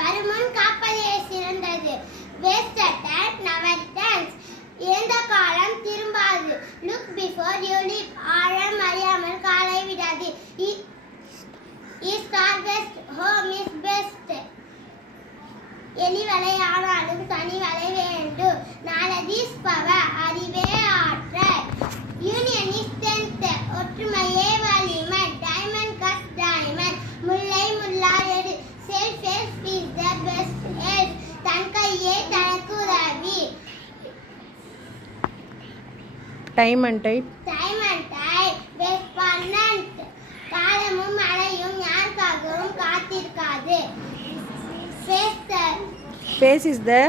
வருமுன் காப்பதே சிறந்தது. Wasted time never returns. எந்த காலம் திரும்பாது. Look before you leap. ஆழம் அறியாமல் காலை விடாது. East or west, home is best. எலி வலை ஆனாலும் தனி வலை வேண்டும். Knowledge is power. அறிவே ஆற்றல். Union is strength. ஒற்றுமையே வலிமை. Diamond cuts diamond. முல்லை முள்ளால் எடு. Self help is the best help. தன் கையே தனக்கு உதவி. Time and tide. Time and tide. Despondent. காலமும் மழையும் யாருக்காகவும் காத்திருக்காது. Face Face is the